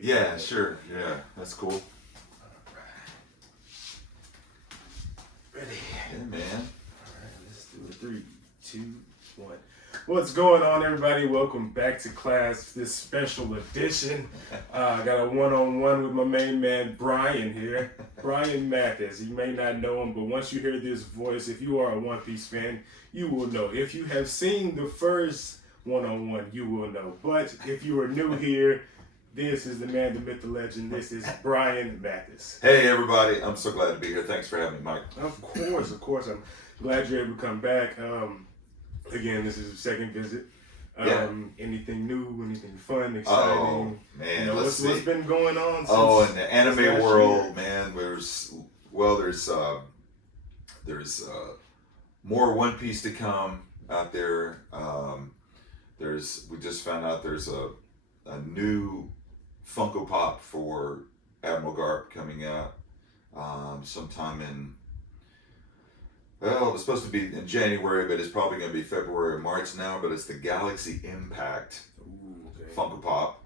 Yeah, sure. Yeah, that's cool. Ready? Yeah, man. Alright, let's do it. 3, 2, 1. What's going on, everybody? Welcome back to class. This special edition. I got a one-on-one with my main man, Brian here. Brian Mathis. You may not know him, but once you hear this voice, if you are a One Piece fan, you will know. If you have seen the first one-on-one, you will know. But if you are new here, this is the man, the myth, the legend. This is Brian Mathis. Hey, everybody. I'm so glad to be here. Thanks for having me, Mike. Of course. I'm glad you're able to come back. Again, this is a second visit. Anything new, anything fun, exciting? Oh, man, let's see. What's been going on since in the anime world, year? man, there's more One Piece to come out there. We just found out there's a new Funko Pop for Admiral Garp coming out sometime in, well, it was supposed to be in January, but it's probably going to be February or March now, but it's the Galaxy Impact Funko Pop,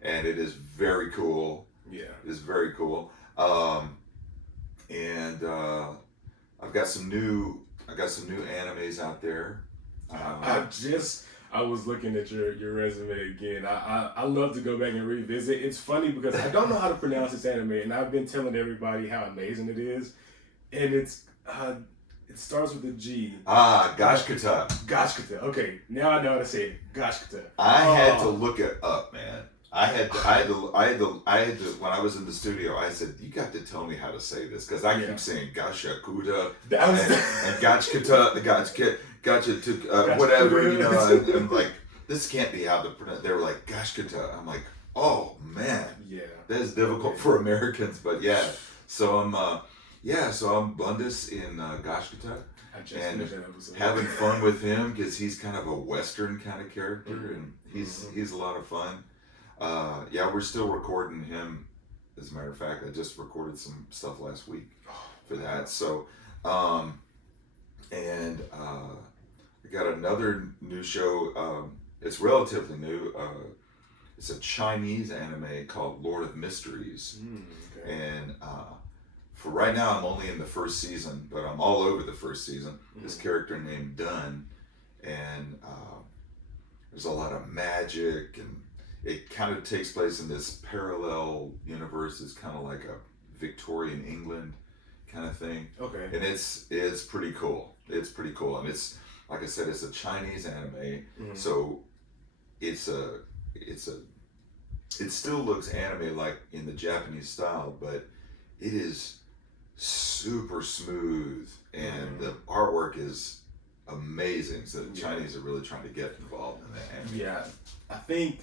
and it is very cool. Yeah. It is very cool. And I've got some new animes out there. I was looking at your resume again. I love to go back and revisit. It's funny because I don't know how to pronounce this anime, and I've been telling everybody how amazing it is. And it starts with a G. Gachikuta. Gachikuta. Okay, now I know how to say it. Gachikuta. I had to look it up, man. I had to when I was in the studio, I said, you got to tell me how to say this, because I keep saying Gachikuta and Gachikuta, whatever, you know, and like, this can't be how to pronounce. They were like, Gachikuta. I'm like, oh man, yeah, that's difficult for Americans, but yeah. So I'm Bundus in Gachikuta, and having fun with him because he's kind of a Western kind of character, and he's a lot of fun. We're still recording him. As a matter of fact, I just recorded some stuff last week for that. So, I got another new show. It's relatively new. It's a Chinese anime called Lord of Mysteries, and for right now, I'm only in the first season, but I'm all over the first season. This character named Dun, and there's a lot of magic, and it kind of takes place in this parallel universe. It's kind of like a Victorian England kind of thing. Okay. And it's pretty cool. It's pretty cool, and it's, like I said, it's a Chinese anime, so it still looks anime like in the Japanese style, but it is super smooth, and the artwork is amazing. So the Chinese are really trying to get involved in that anime. Yeah, I think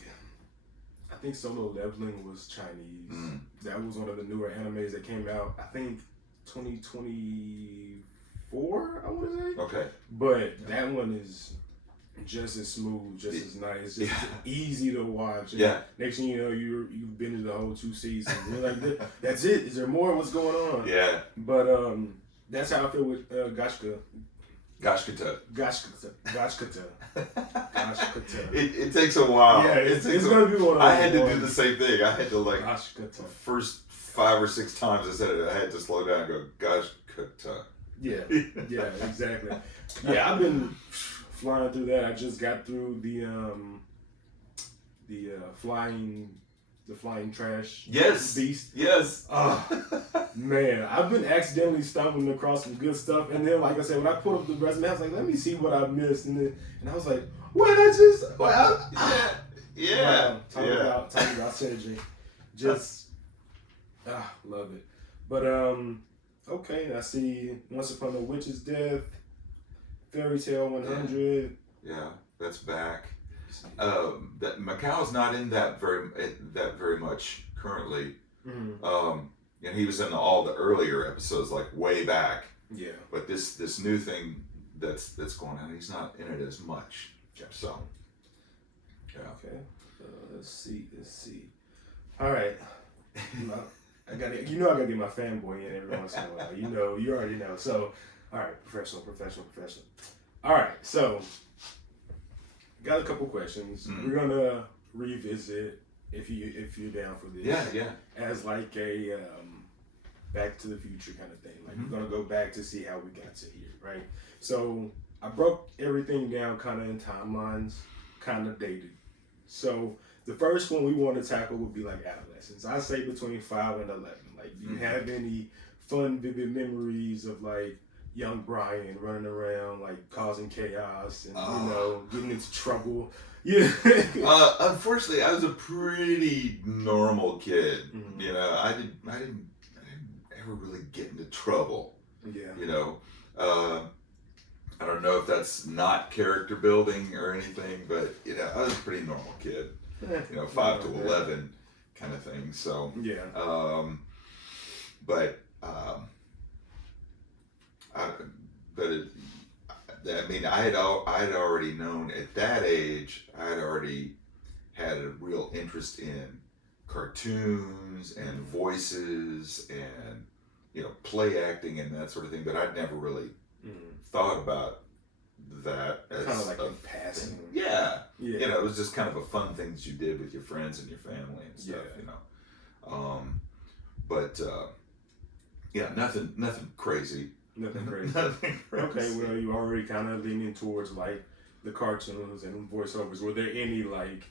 Solo Leveling was Chinese. That was one of the newer animes that came out, I think 2024, I want to say. Okay. But that one is just as smooth, just as nice, just easy to watch. And next thing you know, you've been to the whole 2 seasons. You're like, that's it. Is there more? What's going on? Yeah. But that's how I feel with Gachikuta. It takes a while. Yeah, it's gonna be one of those. I had to do the same thing. I had to first 5 or 6 times I said it, I had to slow down and go Gachikuta. Yeah, exactly. Yeah, I've been flying through that. I just got through the flying trash beast. Yes. Man, I've been accidentally stumbling across some good stuff, and then, like I said, when I pulled up the resume, I was like, let me see what I missed, and I was like, what? Talk about synergy. Just love it. But okay, I see Once Upon a Witch's Death, Fairy Tale 100. Yeah, that's back. That Macau's not in that very much currently. And he was in all the earlier episodes, like way back. Yeah. But this new thing that's going on, he's not in it as much. So. Yeah. Okay. Let's see. All right. I gotta get my fanboy in every once in a while. You already know. So, all right, professional. All right, so got a couple questions. We're gonna revisit if you're down for this. Yeah. As like a Back to the Future kind of thing. Like we're gonna go back to see how we got to here, right? So I broke everything down kind of in timelines, kind of dated. So the first one we want to tackle would be like adolescence. I say between 5 and 11. Like, do you have any fun, vivid memories of like young Brian running around, like causing chaos and getting into trouble? Yeah. Unfortunately, I was a pretty normal kid. You know, I didn't ever really get into trouble. Yeah. You know, I don't know if that's not character building or anything, but you know, I was a pretty normal kid. You know, 5 to 11 kind of thing. So yeah. I mean, I had already known at that age. I had already had a real interest in cartoons and voices and play acting and that sort of thing. But I'd never really thought about that as kind of like in passing. Yeah. You know, it was just kind of a fun thing that you did with your friends and your family and stuff. You know, nothing crazy. Nothing crazy. Nothing crazy. Okay, well, you already kind of leaning towards like the cartoons and voiceovers. Were there any like,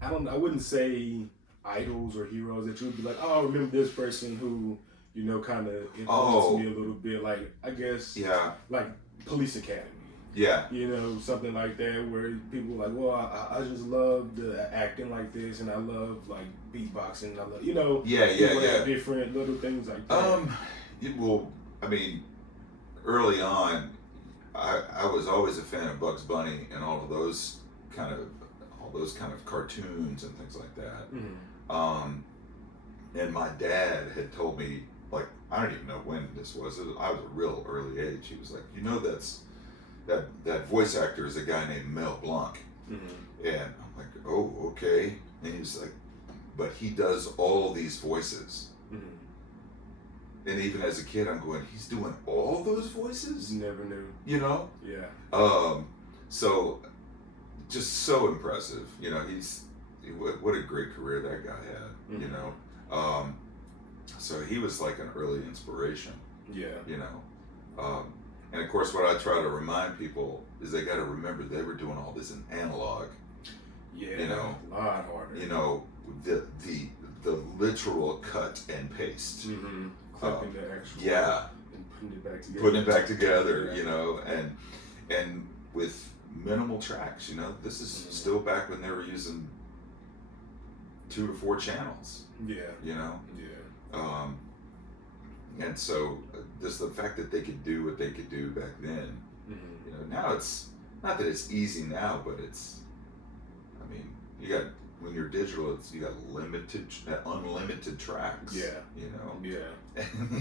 I wouldn't say idols or heroes that you would be like, oh, I remember this person who, kind of influenced me a little bit. Like, I guess, like Police Academy. Yeah. Something like that where people were like, well, I just love the acting like this, and I love like beatboxing. I love, different little things like that. Well, I mean, early on, I was always a fan of Bugs Bunny and all those kind of cartoons and things like that. And my dad had told me, like, I don't even know when this was. I was a real early age. He was like, that voice actor is a guy named Mel Blanc. And I'm like, oh, okay. And he was like, but he does all these voices. And even as a kid, I'm going, he's doing all those voices? Never knew. Yeah. So, just so impressive. What a great career that guy had, So he was like an early inspiration. Yeah. And of course, what I try to remind people is they got to remember they were doing all this in analog. Yeah. A lot harder. The literal cut and paste. Clipping the actual. Yeah. And putting it back together. And with minimal tracks. This is still back when they were using 2 to 4 channels. Yeah. And so just the fact that they could do what they could do back then, now it's not that it's easy now, but when you're digital, you got unlimited tracks.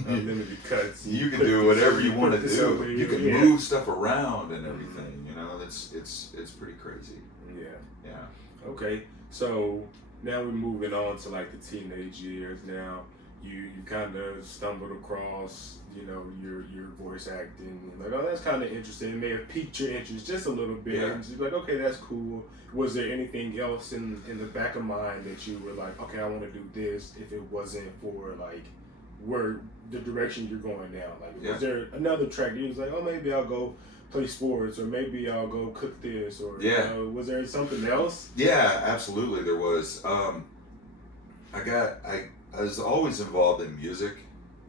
Unlimited cuts. You can do whatever you want to do. You can move stuff around and everything. It's pretty crazy. Yeah. Okay, so now we're moving on to like the teenage years. Now you kind of stumbled across your voice acting, like, oh, that's kind of interesting. It may have piqued your interest just a little bit. And you're like, okay, that's cool. Was there anything else in the back of mind that you were like, okay, I want to do this, if it wasn't for like where the direction you're going now? Like, was there another track that you was like, oh, maybe I'll go play sports, or maybe I'll go cook this, or was there something else? Yeah, absolutely, there was. I was always involved in music,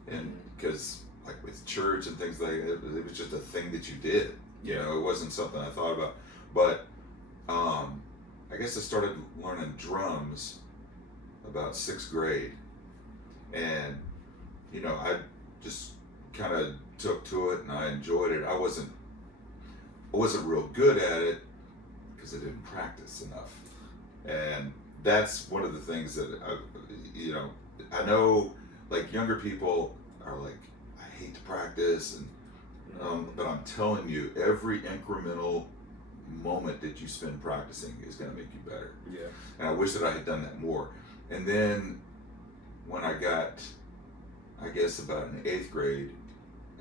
and because like with church and things like that, it was just a thing that you did. It wasn't something I thought about. But I guess I started learning drums about 6th grade, and I just kind of took to it and I enjoyed it. I wasn't real good at it because I didn't practice enough, and that's one of the things that I know, like, younger people are like, I hate to practice, and but I'm telling you, every incremental moment that you spend practicing is going to make you better. Yeah. And I wish that I had done that more. And then when I got, I guess about in 8th grade,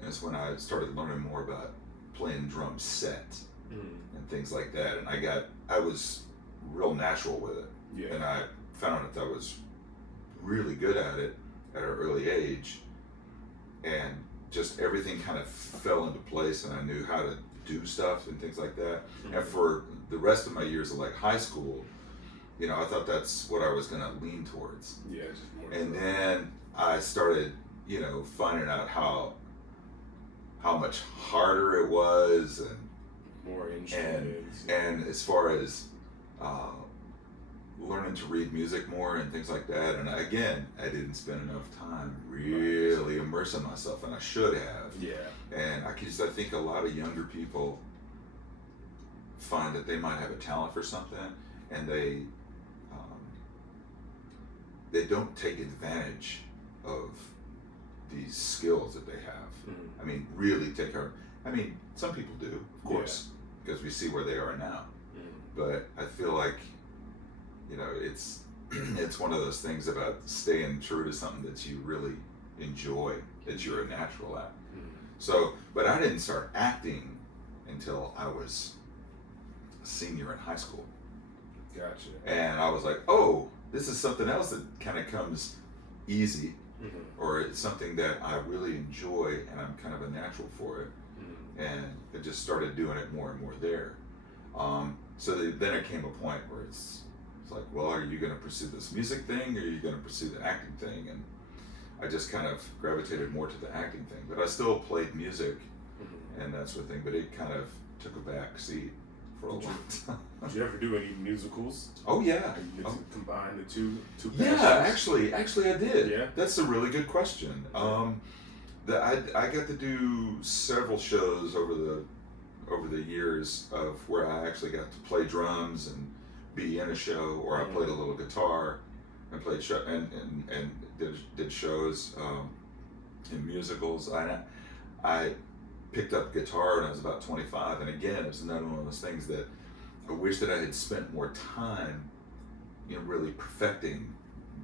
that's when I started learning more about playing drum set and things like that. And I was real natural with it. Yeah. And I found out that I was really good at it at an early age, and just everything kind of fell into place, and I knew how to do stuff and things like that. And for the rest of my years of like high school, I thought that's what I was going to lean towards. Yeah. And then I started, finding out how much harder it was, and more instruments. And as far as learning to read music more and things like that. And again, I didn't spend enough time really immersing myself, and I should have. Yeah. And I think a lot of younger people find that they might have a talent for something, and they don't take advantage of these skills that they have. I mean, really take care. Some people do, of course, because we see where they are now. But I feel like, it's one of those things about staying true to something that you really enjoy, that you're a natural at. So, but I didn't start acting until I was a senior in high school. Gotcha. And I was like, oh, this is something else that kind of comes easy, or it's something that I really enjoy, and I'm kind of a natural for it. And I just started doing it more and more there. So then there came a point where it's like, well, are you going to pursue this music thing, or are you going to pursue the acting thing? And I just kind of gravitated more to the acting thing, but I still played music and that sort of thing, but it kind of took a back seat for a long time. Did you ever do any musicals? Oh yeah. You get to combine the two Yeah, passions? actually I did. Yeah. That's a really good question. I got to do several shows over the years of where I actually got to play drums and be in a show, or I played a little guitar and played and did shows in musicals. I picked up guitar when I was about 25, and again, it was another one of those things that I wish that I had spent more time, really perfecting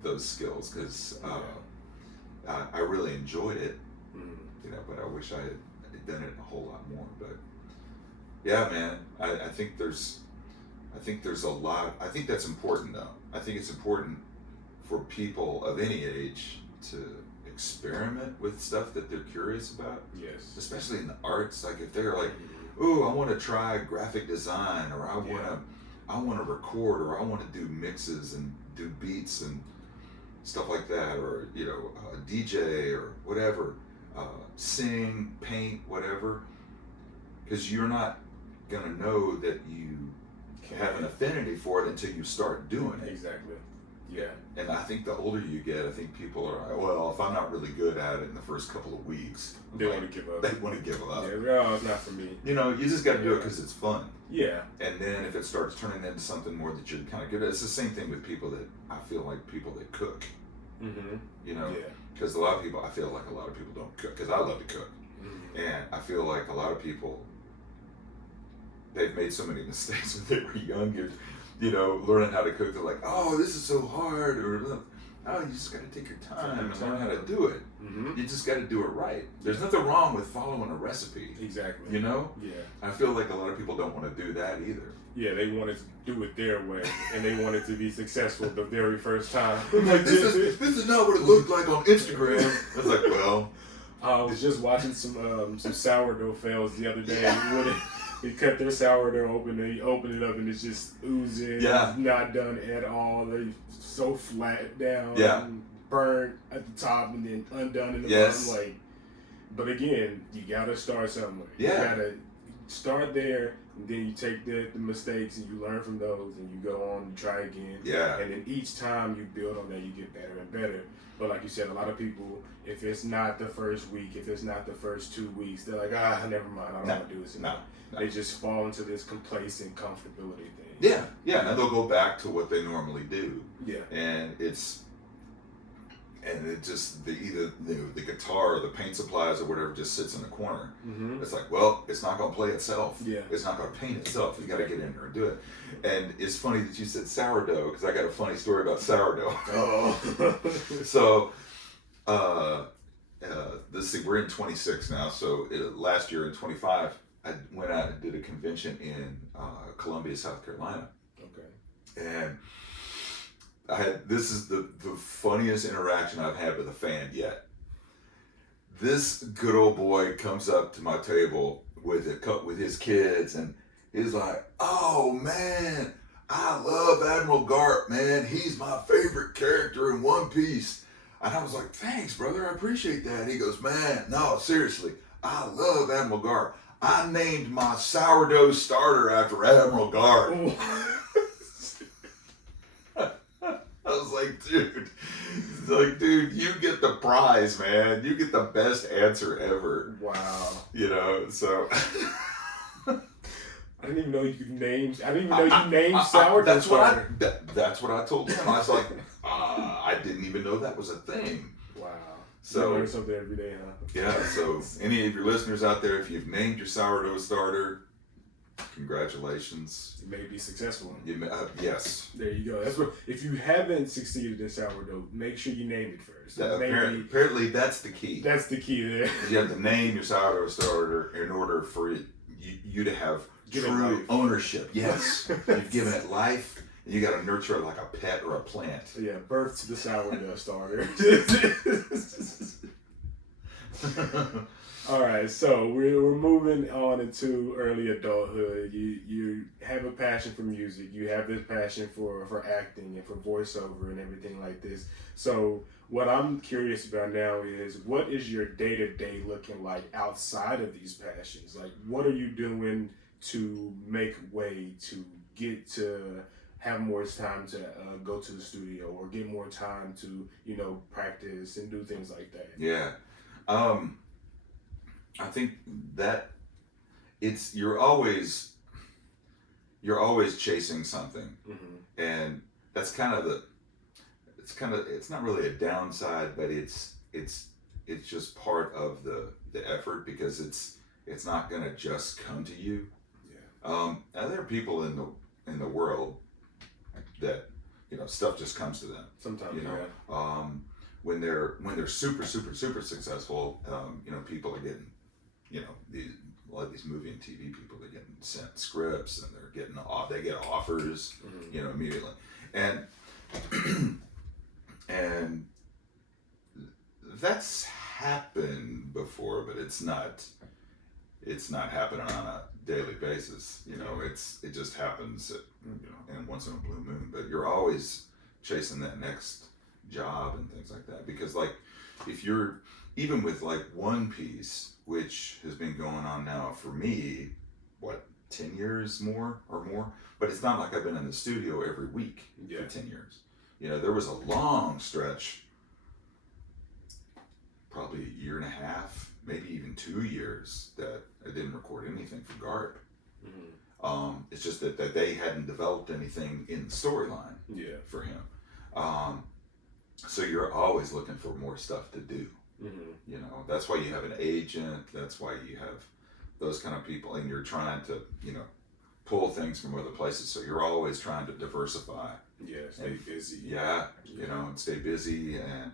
those skills, because I really enjoyed it, but I wish I had done it a whole lot more. But yeah, man, I think there's a lot. I think that's important, though. I think it's important for people of any age to experiment with stuff that they're curious about. Yes. Especially in the arts. Like if they're like, "Ooh, I want to try graphic design," or I want to record, or I want to do mixes and do beats and stuff like that, or DJ or whatever, sing, paint, whatever. Because you're not gonna know that you have an affinity for it until you start doing it. Exactly. Yeah. And I think the older you get, I think people are like, well, if I'm not really good at it in the first couple of weeks, they want to give up. They want to give up. Yeah, oh, it's not for me. You just got to do it because it's fun. Yeah. And then if it starts turning into something more that you're kind of good at, it's the same thing with people that I feel like people that cook. Because I feel like a lot of people don't cook, because I love to cook. And I feel like a lot of people, they've made so many mistakes when they were younger, learning how to cook. They're like, oh, this is so hard, or oh, you just got to take your time and learn how to do it. You just got to do it right. There's nothing wrong with following a recipe. Exactly. Yeah. I feel like a lot of people don't want to do that either. Yeah, they wanted to do it their way, and they wanted to be successful the very first time. Like, this is not what it looked like on Instagram. It's like, well, I was just watching some sourdough fails the other day. They cut their sourdough open, they open it up, and it's just oozing. Yeah. It's not done at all. They're so flat down. Yeah. Burnt at the top and then undone in the bottom. But again, you gotta start somewhere. Yeah. You gotta start there, and then you take the mistakes and you learn from those, and you go on and try again. Yeah. And then each time you build on that, you get better and better. But like you said, a lot of people, if it's not the first week, if it's not the first 2 weeks, they're like, never mind, I don't want to do this anymore. No. They just fall into this complacent comfortability thing. Yeah, and they'll go back to what they normally do. Yeah. And it just, either the guitar or the paint supplies or whatever just sits in the corner. It's like, well, it's not going to play itself. Yeah. It's not going to paint itself. You got to get in there and do it. And it's funny that you said sourdough, because I got a funny story about sourdough. Oh. So, we're in 26 now. So last year in 25, I went out and did a convention in Columbia, South Carolina. Okay. And This is the funniest interaction I've had with a fan yet. This good old boy comes up to my table with his kids, and he's like, "Oh man, I love Admiral Garp, man. He's my favorite character in One Piece." And I was like, "Thanks, brother. I appreciate that." He goes, "Man, no, seriously, I love Admiral Garp. I named my sourdough starter after Admiral Garp." I was like, dude, you get the prize, man. You get the best answer ever. Wow. So. I didn't even know you named sourdough that's starter. That's what I told him. I was like, I didn't even know that was a thing. Wow. So you learn something every day, huh? Yeah. So any of your listeners out there, if you've named your sourdough starter, congratulations. You may be successful. Yes. There you go. That's what. If you haven't succeeded in sourdough, make sure you name it first. Apparently, that's the key. That's the key there. You have to name your sourdough starter in order for you to have true ownership. Yes. You've given it life. You got to nurture it like a pet or a plant. Yeah, birth to the sourdough starter. All right, so we're moving on into early adulthood. You have a passion for music. You have this passion for acting and for voiceover and everything like this. So what I'm curious about now is, what is your day-to-day looking like outside of these passions? Like, what are you doing to make way to get to have more time to go to the studio, or get more time to practice and do things like that? Yeah. I think that you're always chasing something, and that's it's not really a downside, but it's just part of the effort, because it's not gonna just come to you. Yeah. Now there are people in the world that stuff just comes to them. Sometimes, yeah. When they're super successful, people are getting, a lot of these movie and TV people, they're getting sent scripts, and they get offers, immediately, and and that's happened before, but it's not happening on a daily basis. It just happens, and once in a blue moon. But you're always chasing that next job and things like that, because if you're even with One Piece, which has been going on now for me, 10 years more, but it's not like I've been in the studio every week for 10 years. There was a long stretch, probably a year and a half, maybe even 2 years, that I didn't record anything for Garp. It's just that they hadn't developed anything in the storyline for him. So you're always looking for more stuff to do. That's why you have an agent. That's why you have those kind of people, and you're trying to, pull things from other places. So you're always trying to diversify. Yeah, stay busy. Yeah, and stay busy, and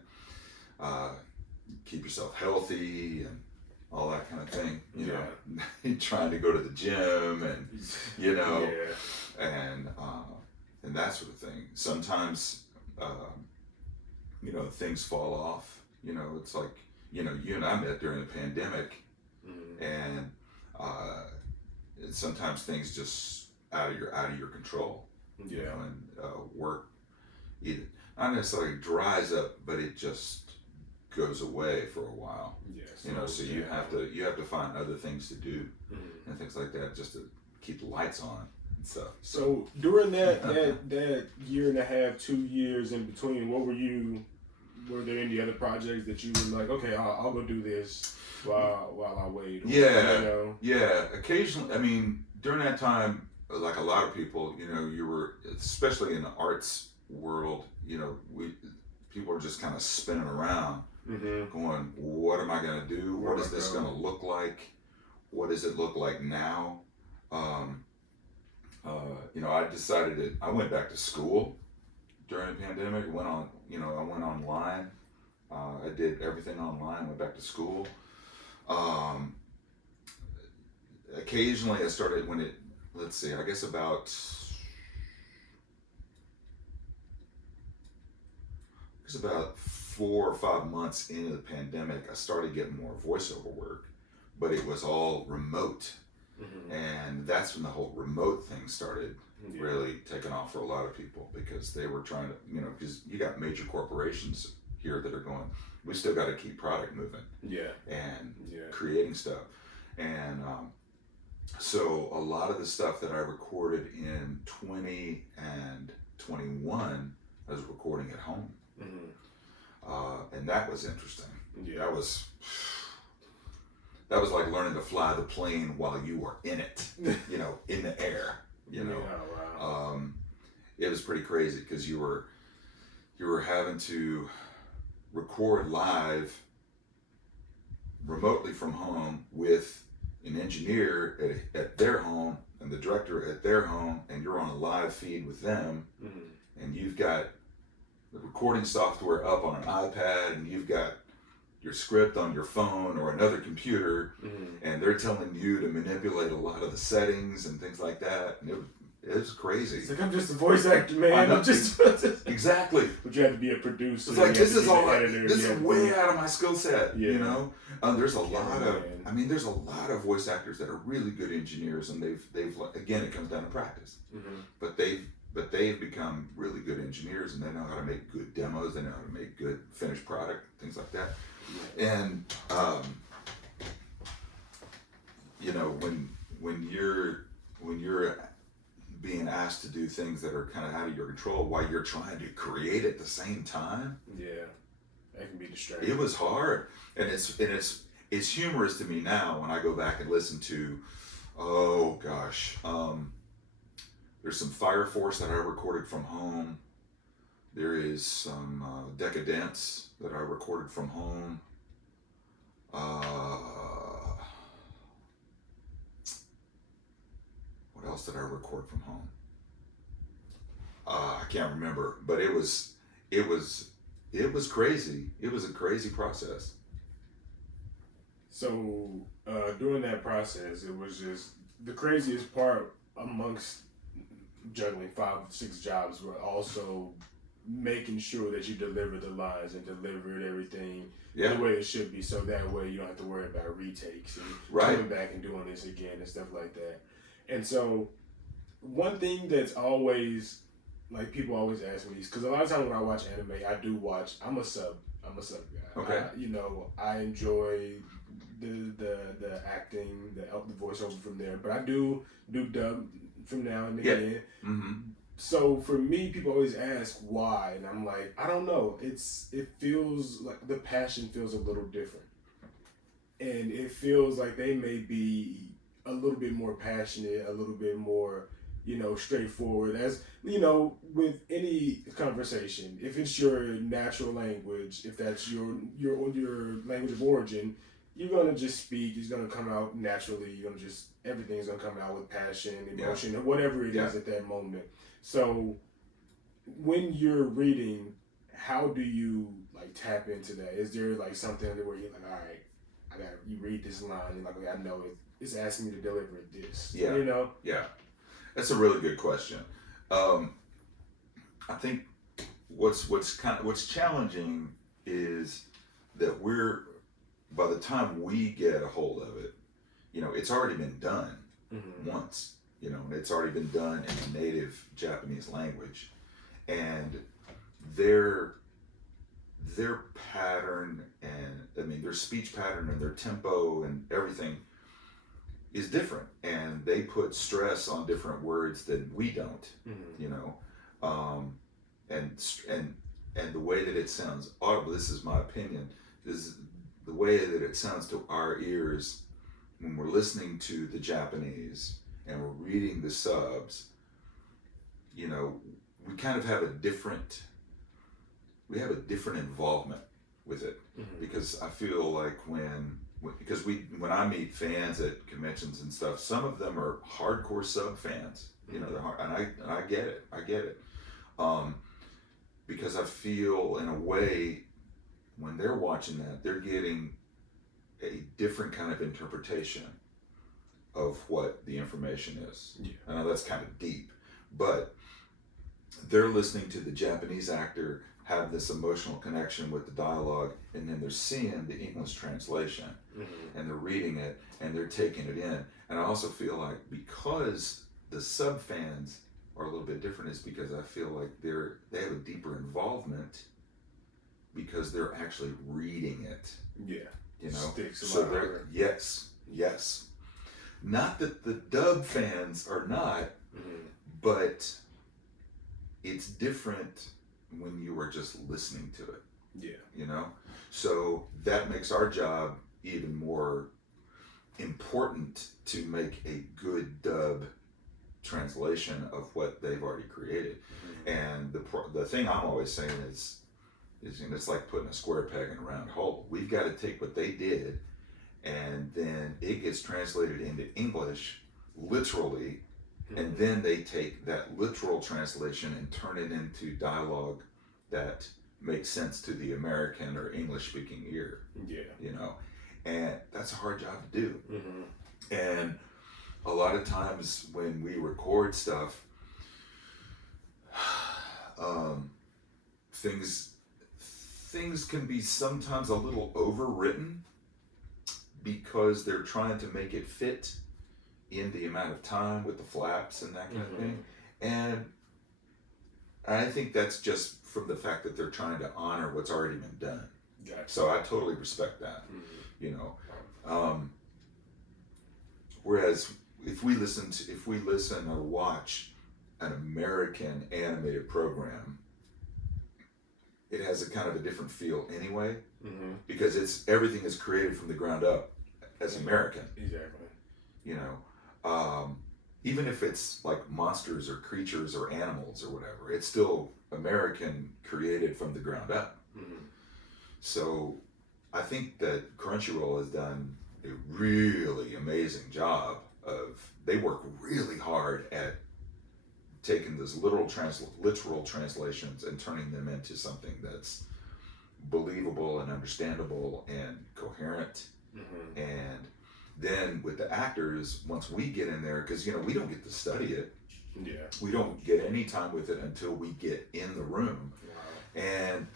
keep yourself healthy and all that kind of thing. Trying to go to the gym, and and that sort of thing. Sometimes things fall off. It's like, you and I met during the pandemic, and sometimes things just out of your control. And work either not necessarily dries up, but it just goes away for a while. So you have to find other things to do and things like that, just to keep the lights on and stuff. So during that year and a half, 2 years in between, were there any other projects that you were like, okay, I'll go do this while I wait? Yeah. Occasionally, I mean, during that time, like a lot of people, you were, especially in the arts world, people are just kind of spinning around, going, what am I going to do? What is this going to look like? What does it look like now? I decided I went back to school during the pandemic. I went online. I did everything online, went back to school. Occasionally I started I guess about was about 4 or 5 months into the pandemic, I started getting more voiceover work, but it was all remote. And that's when the whole remote thing started really taking off for a lot of people, because they were trying to, because you got major corporations here that are going, we still got to keep product moving and creating stuff. And so a lot of the stuff that I recorded in 20 and 21, I was recording at home. And that was interesting. That was like learning to fly the plane while you were in it, in the air, Wow. It was pretty crazy, because you were having to record live remotely from home with an engineer at their home and the director at their home, and you're on a live feed with them, and you've got the recording software up on an iPad, and you've got your script on your phone or another computer, and they're telling you to manipulate a lot of the settings and things like that, and it was crazy. It's like, I'm just a voice actor, man. I'm just exactly. But you have to be a producer. It's like, this is all this is way out of my skill set. There's a lot of there's a lot of voice actors that are really good engineers, and they've again, it comes down to practice. But they've become really good engineers, and they know how to make good demos, they know how to make good finished product, things like that. And when you're being asked to do things that are kind of out of your control while you're trying to create at the same time, that can be distracting. It was hard, and it's humorous to me now when I go back and listen to, there's some Fire Force that I recorded from home. There is some Decadence that I recorded from home. What else did I record from home? I can't remember, but it was crazy. It was a crazy process. So during that process, it was just the craziest part amongst juggling 5-6 jobs were also making sure that you delivered the lines and delivered everything the way it should be, so that way you don't have to worry about retakes and coming back and doing this again and stuff like that. And so one thing that's always, like, people always ask me, because a lot of times when I watch anime, I'm a sub guy. Okay. I enjoy the acting, the voiceover from there, but I do dub from now and again. So for me, people always ask why, and I'm like, I don't know. It feels like the passion feels a little different, and it feels like they may be a little bit more passionate, a little bit more, straightforward. As with any conversation, if it's your natural language, if that's your language of origin, you're gonna just speak. It's gonna come out naturally. Everything's gonna come out with passion, emotion, or whatever it is at that moment. So when you're reading, how do you tap into that? Is there something where you're like, all right, you read this line and I know it's asking me to deliver this. Yeah, that's a really good question. I think what's challenging is that by the time we get a hold of it, it's already been done once. And it's already been done in the native Japanese language, and their pattern and their speech pattern and their tempo and everything is different, and they put stress on different words than we don't. And the way that it sounds audible, this is my opinion, is the way that it sounds to our ears when we're listening to the Japanese and we're reading the subs, we kind of have a different involvement with it, because I feel like when I meet fans at conventions and stuff, some of them are hardcore sub fans, they're hard, and I get it, because I feel in a way when they're watching that, they're getting a different kind of interpretation of what the information is. I know that's kind of deep, but they're listening to the Japanese actor have this emotional connection with the dialogue, and then they're seeing the English translation, and they're reading it, and they're taking it in. And I also feel like because the sub fans are a little bit different, is because I feel like they have a deeper involvement because they're actually reading it. Yeah. You know? Sticks So they're, yes. Not that the dub fans are not, but it's different when you are just listening to it. Yeah. You know? So that makes our job even more important to make a good dub translation of what they've already created. And the thing I'm always saying is it's like putting a square peg in a round hole. We've got to take what they did, and then it gets translated into English literally, and then they take that literal translation and turn it into dialogue that makes sense to the American or English speaking ear. Yeah. You know, and that's a hard job to do. And a lot of times when we record stuff, things can be sometimes a little overwritten because they're trying to make it fit in the amount of time with the flaps and that kind of thing. And I think that's just from the fact that they're trying to honor what's already been done. Gotcha. So I totally respect that. You know, whereas if we listen or watch an American animated program, it has a kind of a different feel anyway, because everything is created from the ground up as American. Exactly. You know, even if it's like monsters or creatures or animals or whatever, it's still American, created from the ground up. So I think that Crunchyroll has done a really amazing job they work really hard at taking those literal translations and turning them into something that's believable and understandable and coherent. And then with the actors, once we get in there, because you know we don't get to study it, we don't get any time with it until we get in the room. And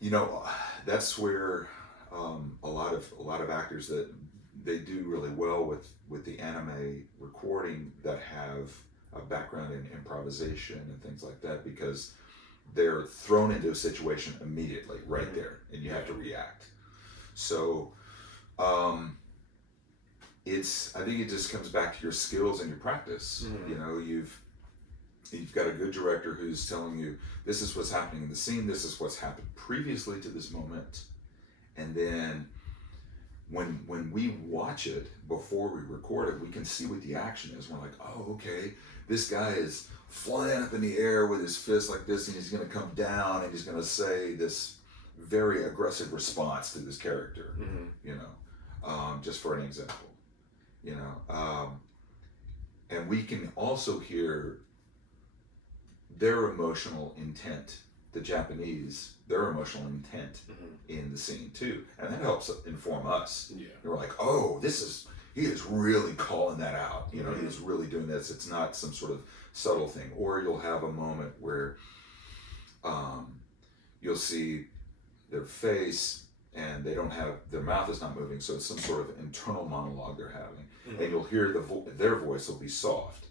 you know that's where a lot of actors that they do really well with the anime recording that have a background in improvisation and things like that, because they're thrown into a situation immediately right there, and you have to react. So I think it just comes back to your skills and your practice. You know, you've got a good director who's telling you this is what's happening in the scene, this is what's happened previously to this moment, and then when we watch it before we record it, we can see what the action is. We're like, oh, okay, this guy is flying up in the air with his fist like this, and he's going to come down and he's going to say this very aggressive response to this character. You know, just for an example. You know, and we can also hear their emotional intent, the Japanese, their emotional intent in the scene too, and that helps inform us. We're like, oh, he is really calling that out. You know, he is really doing this. It's not some sort of subtle thing. Or you'll have a moment where you'll see their face and they don't have, their mouth is not moving, so it's some sort of internal monologue they're having, and you'll hear their voice will be soft.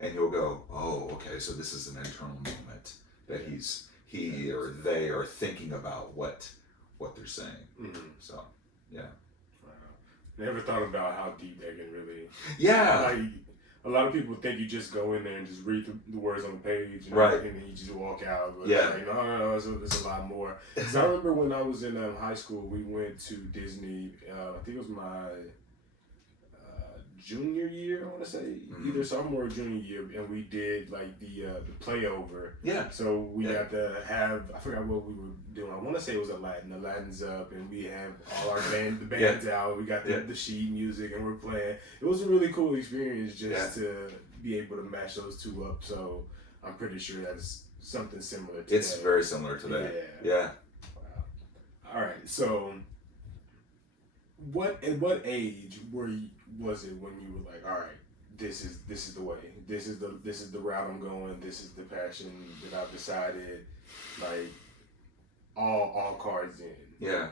And you'll go, oh, okay, so this is an internal moment that he or they are thinking about what they're saying. So, yeah. Wow. Never thought about how deep that can really. Yeah. Like, a lot of people think you just go in there and just read the words on the page, and then you just walk out. But like, no, there's a lot more. Because I remember when I was in high school, we went to Disney. I think it was my junior year, I want to say, either sophomore or junior year, and we did like the playover. So we got to have, I forgot what we were doing. I want to say it was Aladdin. Aladdin's up, and we have all our the bands out. We got the sheet music, and we're playing. It was a really cool experience just to be able to match those two up. So I'm pretty sure that's something similar to It's very similar to that. Yeah. Wow. All right. So at what age was it when you were like, all right, this is the way. This is the route I'm going. This is the passion that I've decided. Like all cards in. Yeah,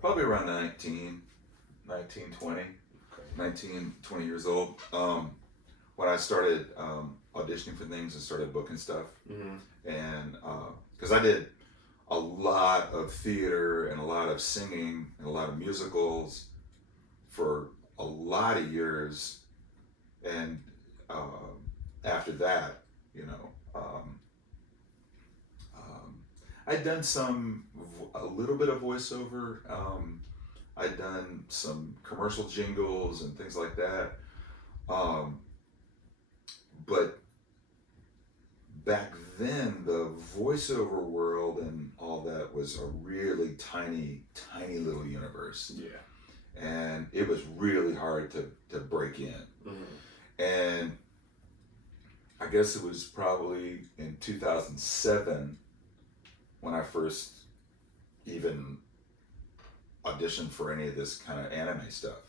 probably around 19, 20, Okay. 19, 20 years old. When I started auditioning for things and started booking stuff, and because I did a lot of theater and a lot of singing and a lot of musicals for a lot of years, and after that, you know, I'd done a little bit of voiceover. I'd done some commercial jingles and things like that. But back then, the voiceover world and all that was a really tiny little universe. Yeah. And it was really hard to break in. And I guess it was probably in 2007 when I first even auditioned for any of this kind of anime stuff.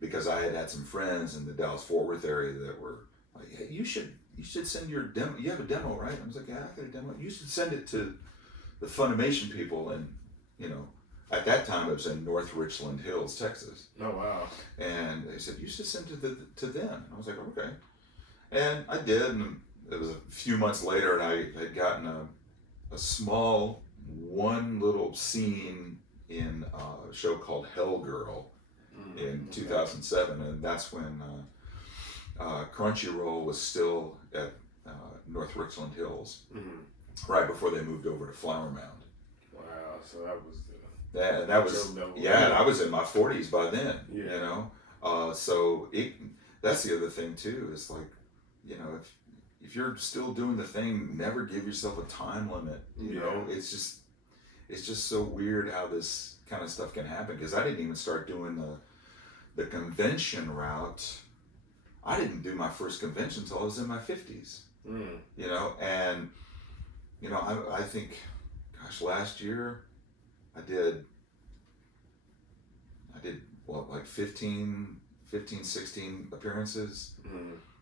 Because I had some friends in the Dallas-Fort Worth area that were like, hey, you should send your demo. You have a demo, right? I was like, yeah, I got a demo. You should send it to the Funimation people. And, you know, at that time it was in North Richland Hills, Texas. Oh, wow. And they said, you should send it to them. I was like, okay. And I did, and it was a few months later, and I had gotten a small one little scene in a show called Hell Girl in 2007, and that's when Crunchyroll was still at North Richland Hills, right before they moved over to Flower Mound. Wow, so that was and I was in my 40s by then. You know, so that's the other thing too. Is like, you know, if you're still doing the thing, never give yourself a time limit. You know, it's just so weird how this kind of stuff can happen, because I didn't even start doing the convention route. I didn't do my first convention until I was in my 50s. You know, and you know, I think, gosh, last year I did what, like 15, 16 appearances.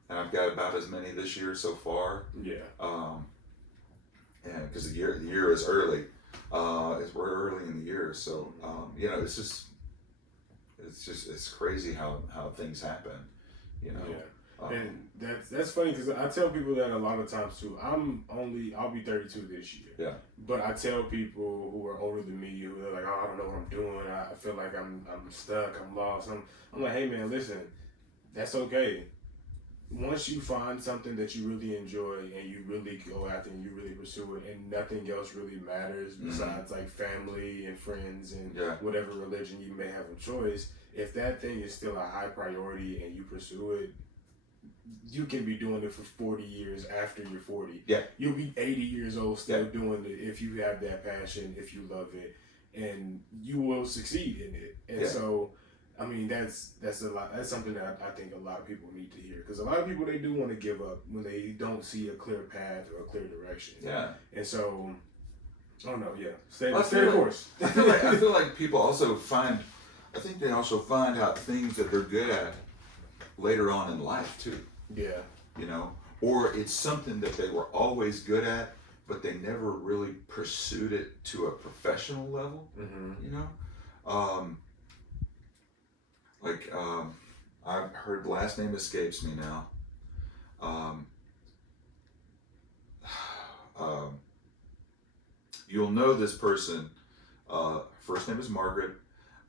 And I've got about as many this year so far. And because the year is early, we're early in the year, so you know, it's crazy how things happen, you know. And that's funny, because I tell people that a lot of times too. I'll be 32 this year. Yeah. But I tell people who are older than me, who are like, oh, I don't know what I'm doing. I feel like I'm stuck. I'm lost. I'm like, hey man, listen, that's okay. Once you find something that you really enjoy and you really go after and you really pursue it, and nothing else really matters besides like family and friends and whatever religion you may have a choice, if that thing is still a high priority and you pursue it, you can be doing it for 40 years after you're 40. Yeah. You'll be 80 years old still doing it if you have that passion, if you love it, and you will succeed in it. And so, I mean, that's a lot. That's something that I think a lot of people need to hear, because a lot of people, they do want to give up when they don't see a clear path or a clear direction. Yeah. And so, I don't know. Yeah. Stay the course. I feel like people also find. I think they also find out things that they're good at later on in life too. Yeah. You know, or it's something that they were always good at, but they never really pursued it to a professional level. You know. I've heard the last name escapes me now. You'll know this person. First name is Margaret,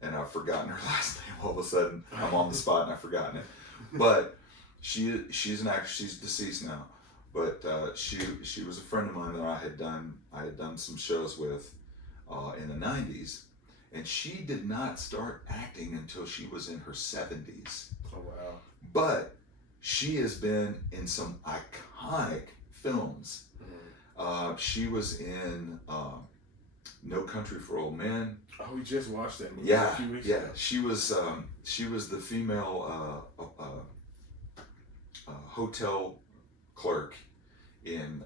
and I've forgotten her last name all of a sudden. I'm on the spot and I've forgotten it. But she's an actress. She's deceased now. But she was a friend of mine that I had done some shows with in the 90s. And she did not start acting until she was in her 70s. Oh, wow. But she has been in some iconic films. She was in No Country for Old Men. Oh, we just watched that movie a few weeks ago. She was the female hotel clerk in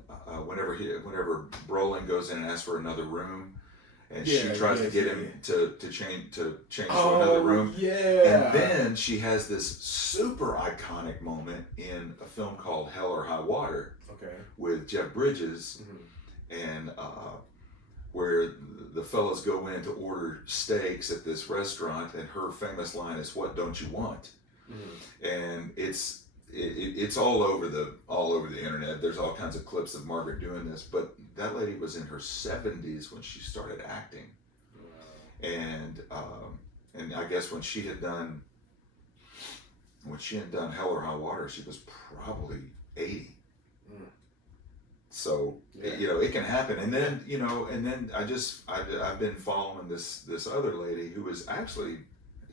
whenever Brolin goes in and asks for another room. and she tries to get him to change to another room. Yeah. And then she has this super iconic moment in a film called Hell or High Water. Okay. With Jeff Bridges, and where the fellas go in to order steaks at this restaurant, and her famous line is, "What don't you want?" And it's all over the internet. There's all kinds of clips of Margaret doing this, but that lady was in her 70s when she started acting. Wow. And I guess when she had done Hell or High Water, she was probably 80. So it can happen, and then I've been following this other lady who was actually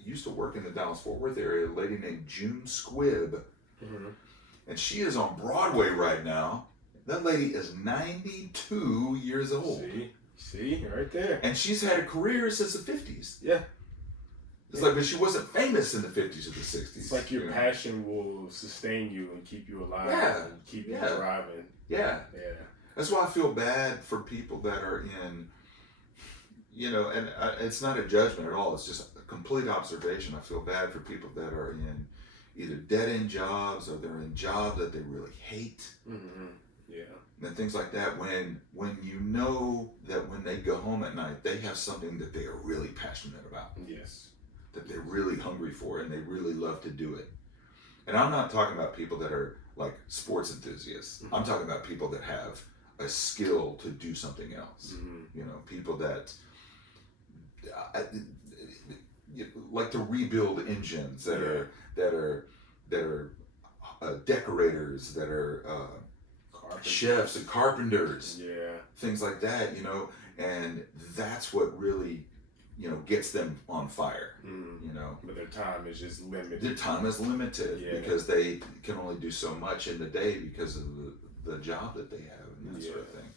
used to work in the Dallas-Fort Worth area, a lady named June Squibb, and she is on Broadway right now. That lady is 92 years old. See, right there. And she's had a career since the 50s. Yeah. It's like, but she wasn't famous in the 50s or the 60s. It's like your passion will sustain you and keep you alive and keep you thriving. Yeah. Yeah. That's why I feel bad for people that are in, and it's not a judgment at all. It's just a complete observation. I feel bad for people that are in either dead-end jobs or they're in jobs that they really hate. Yeah. And things like that. When you know that when they go home at night, they have something that they are really passionate about. Yes. That they're really hungry for and they really love to do it. And I'm not talking about people that are like sports enthusiasts. I'm talking about people that have a skill to do something else. People that like to rebuild engines, that are decorators, that are chefs and carpenters, things like that. And that's what really gets them on fire. But their time is just limited. Their time is limited because they can only do so much in the day because of the job that they have and that sort of thing.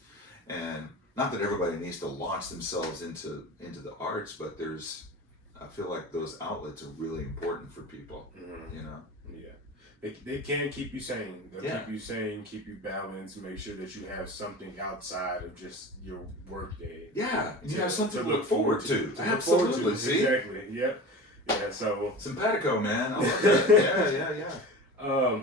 And not that everybody needs to launch themselves into the arts, but I feel like those outlets are really important for people. They can keep you sane. They'll keep you sane, keep you balanced, make sure that you have something outside of just your work day. Yeah, you have something to look forward to. Absolutely. See? Exactly. Yep. Yeah. So simpatico, man. I love that. Yeah.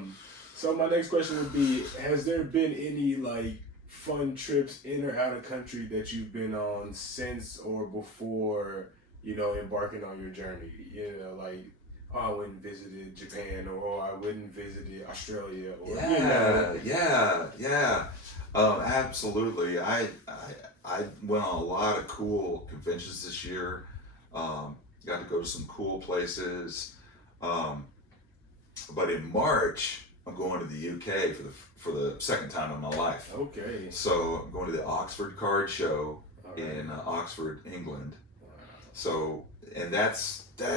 So my next question would be: has there been any fun trips in or out of country that you've been on since or before embarking on your journey? I went and visited Japan, or I went and visited Australia, or absolutely. I went on a lot of cool conventions this year. Got to go to some cool places. But in March, I'm going to the UK for the second time in my life. Okay. So I'm going to the Oxford Card Show in Oxford, England. Wow. So, and that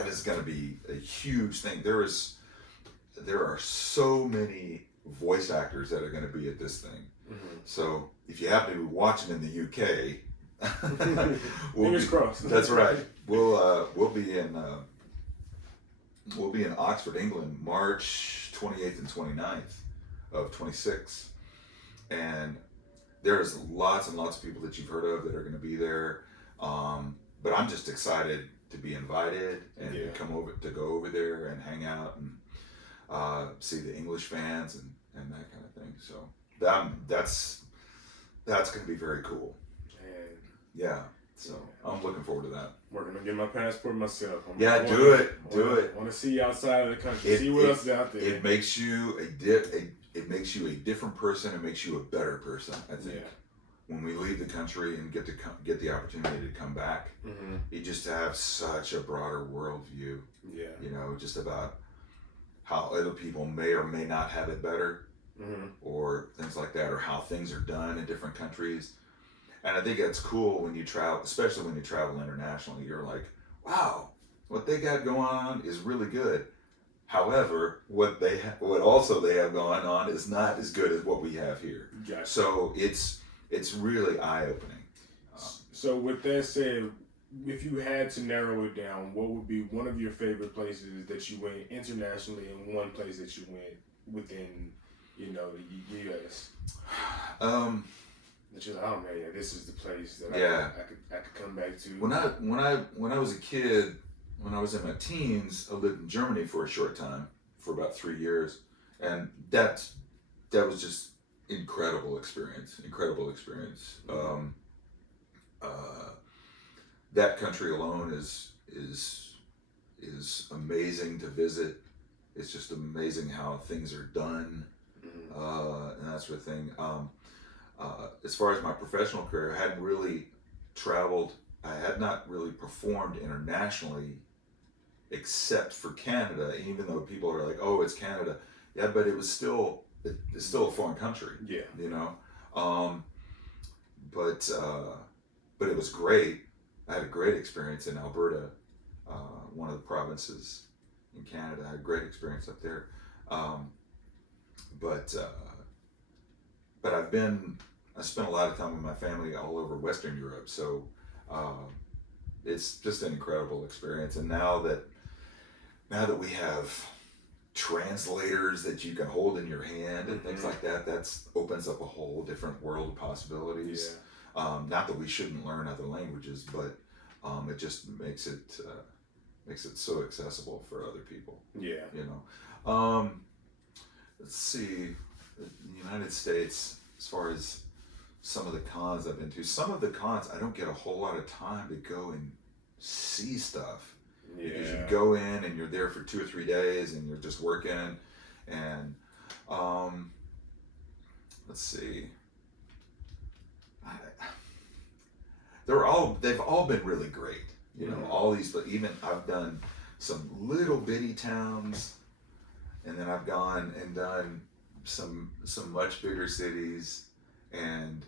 is going to be a huge thing. There are so many voice actors that are going to be at this thing. So if you happen to be watching in the UK, fingers crossed. That's right. We'll be in Oxford, England, March 28th and 29th of 26, and there's lots and lots of people that you've heard of that are going to be there. But I'm just excited to be invited and to go over there and hang out and see the English fans and that kind of thing. So that's going to be very cool. Yeah. So I'm looking forward to that. Working on getting my passport myself. Do it. I want to see outside of the country. See what else is out there. It makes you it makes you a different person. It makes you a better person. I think. Yeah. When we leave the country and get the opportunity to come back, you just have such a broader worldview. Yeah. Just about how other people may or may not have it better, or things like that, or how things are done in different countries. And I think that's cool when you travel, especially when you travel internationally. You're like, wow, what they got going on is really good. However, what also they have going on is not as good as what we have here. Gotcha. So it's really eye-opening. So with that said, if you had to narrow it down, what would be one of your favorite places that you went internationally and one place that you went within, the U.S.? that you're like, oh man, yeah, this is the place that I could come back to. When I was a kid, when I was in my teens, I lived in Germany for a short time, for about 3 years, and that was just incredible experience. That country alone is amazing to visit. It's just amazing how things are done, and that sort of thing. As far as my professional career, I hadn't really traveled. I had not really performed internationally, except for Canada. Even though people are like, "Oh, it's Canada," yeah, but it's still a foreign country. Yeah, you know. But it was great. I had a great experience in Alberta, one of the provinces in Canada. I had a great experience up there. But I spent a lot of time with my family all over Western Europe, so it's just an incredible experience. And now that we have translators that you can hold in your hand and things like that, opens up a whole different world of possibilities. Not that we shouldn't learn other languages, but it just makes it so accessible for other people. Yeah. You know. Let's see, the United States, as far as some of the cons I've been to, some of the cons I don't get a whole lot of time to go and see stuff. Yeah. Because you go in and you're there for 2 or 3 days and you're just working, and let's see, they've all been really great. You know, all these, but even I've done some little bitty towns, and then I've gone and done some much bigger cities, and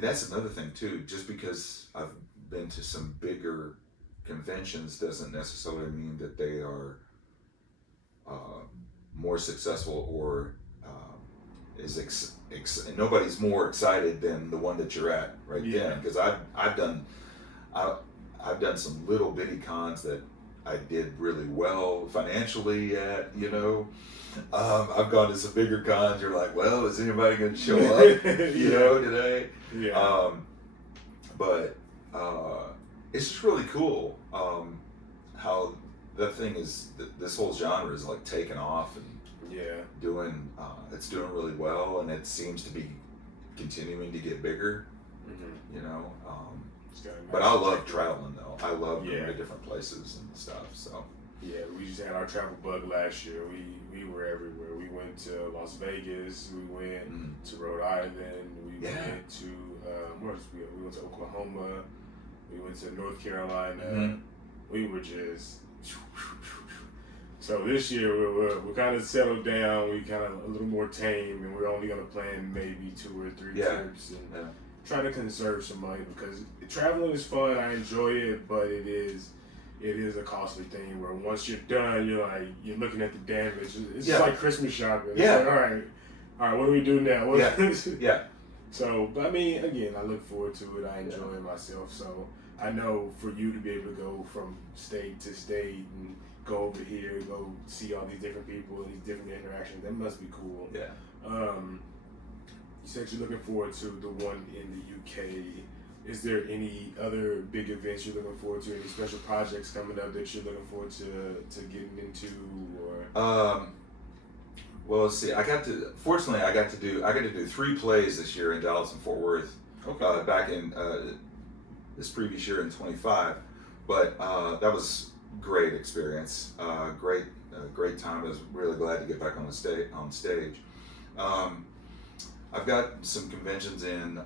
that's another thing too. Just because I've been to some bigger conventions doesn't necessarily mean that they are more successful or nobody's more excited than the one that you're at then. Because I've done some little bitty cons that I did really well financially at, you know. I've gone to some bigger cons. You're like, well, is anybody going to show up, you know, today? Yeah. But it's just really cool how that thing is. This whole genre is like taken off and doing. It's doing really well, and it seems to be continuing to get bigger. You know. But I love traveling though. I love going to different places and stuff. So. Yeah, we just had our travel bug last year. We were everywhere. We went to Las Vegas. We went to Rhode Island. We went to we went to Oklahoma. We went to North Carolina. We were just. So this year we're kind of settled down. We kind of a little more tame, and we're only gonna plan maybe 2 or 3 trips and try to conserve some money, because traveling is fun. I enjoy it, but it is a costly thing where once you're done, you're looking at the damage. It's just like Christmas shopping. It's like, all right, what do we do now? So, but I mean, again, I look forward to it. I enjoy it myself. So I know for you to be able to go from state to state and go over here, go see all these different people and these different interactions, that must be cool. Yeah. You said you're looking forward to the one in the UK. Is there any other big events you're looking forward to? Any special projects coming up that you're looking forward to getting into, or? Well, let's see. I got to do 3 plays this year in Dallas and Fort Worth. Okay. Back in this previous year in 25, but that was great experience. Great time. I was really glad to get back on stage. I've got some conventions in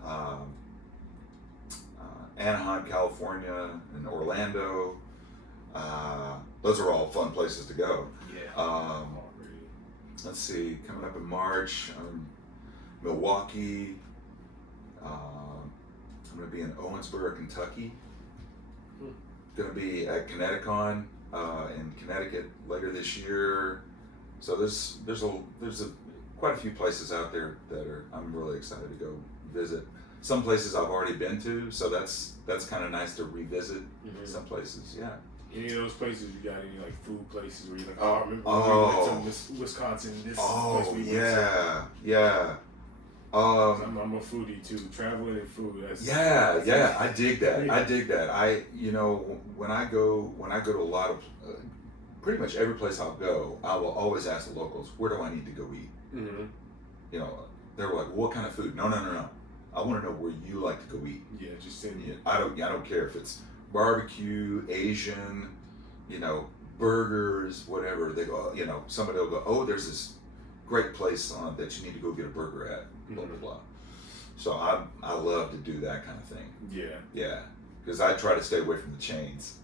Anaheim, California, and Orlando. Those are all fun places to go. Let's see, coming up in March, Milwaukee. I'm going to be in Owensboro, Kentucky. Going to be at Connecticut in Connecticut later this year. So there's quite a few places out there that I'm really excited to go visit. Some places I've already been to, so that's kind of nice to revisit. Some places, yeah. Any of those places, you got any like food places where you're like, I remember when we went to Wisconsin. This place we went to. Yeah. I'm a foodie too. Traveling and food. Yeah, I dig that. I dig that. When I go to a lot of, pretty much every place I'll go, I will always ask the locals, where do I need to go eat? Mm-hmm. They're like, well, what kind of food? No. I want to know where you like to go eat. Yeah, just send me. I don't care if it's barbecue, Asian, burgers, whatever. They go, somebody will go, oh, there's this great place that you need to go get a burger at, blah, blah, blah. So I love to do that kind of thing. Yeah, because I try to stay away from the chains.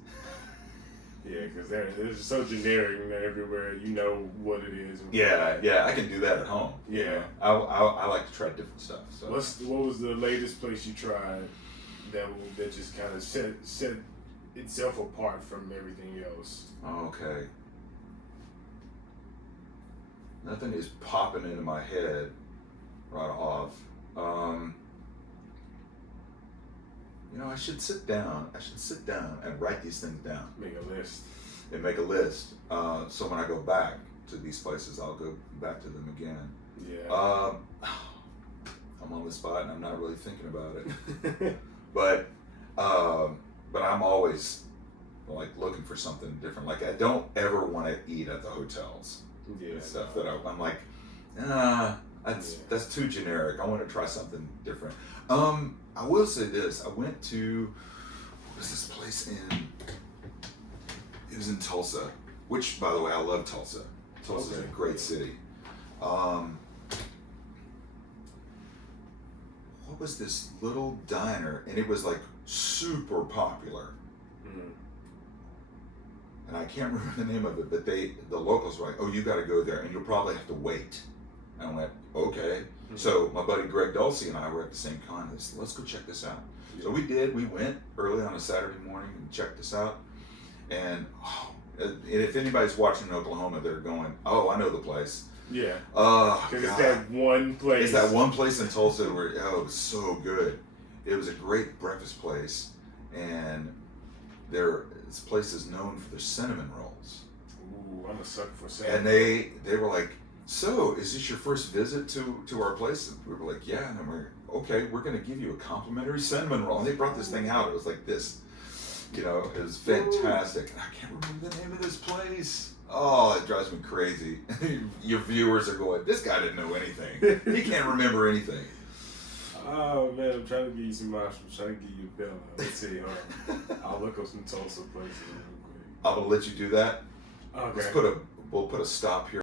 Yeah, because they're so generic and everywhere. You know what it is. Yeah, I can do that at home. Yeah. I like to try different stuff. So. What was the latest place you tried that just kind of set itself apart from everything else? Okay. Nothing is popping into my head right off. I should sit down. And write these things down. Make a list. So when I go back to these places, I'll go back to them again. Yeah. I'm on the spot and I'm not really thinking about it. but I'm always like looking for something different. Like I don't ever want to eat at the hotels. Yeah. Stuff that I'm like, that's too generic. I want to try something different. I will say this. I went to, what was this place it was in Tulsa, which, by the way, I love Tulsa. Tulsa's a great city. What was this little diner? And it was like super popular. Mm-hmm. And I can't remember the name of it, but the locals were like, oh, you got to go there and you'll probably have to wait. And I went, okay. Mm-hmm. So my buddy Greg Dulcie and I were at the same con. Let's go check this out. Yeah. So we did. We went early on a Saturday morning and checked this out. And if anybody's watching in Oklahoma, they're going, oh, I know the place. Yeah. Because it's that one place. It's that one place in Tulsa where, it was so good. It was a great breakfast place. And this place is known for their cinnamon rolls. Ooh, I'm a sucker for cinnamon. And they were like, so is this your first visit to our place? And we were like, yeah. And we're okay. We're going to give you a complimentary cinnamon roll. And they brought this thing out. It was like this. It was fantastic. And I can't remember the name of this place. Oh, it drives me crazy. Your viewers are going, this guy didn't know anything. He can't remember anything. Oh man, I'm trying to give you some options. I'm trying to give you a bill. Let's see. I'll look up some Tulsa places real quick. I'm gonna let you do that. Okay. We'll put a stop here.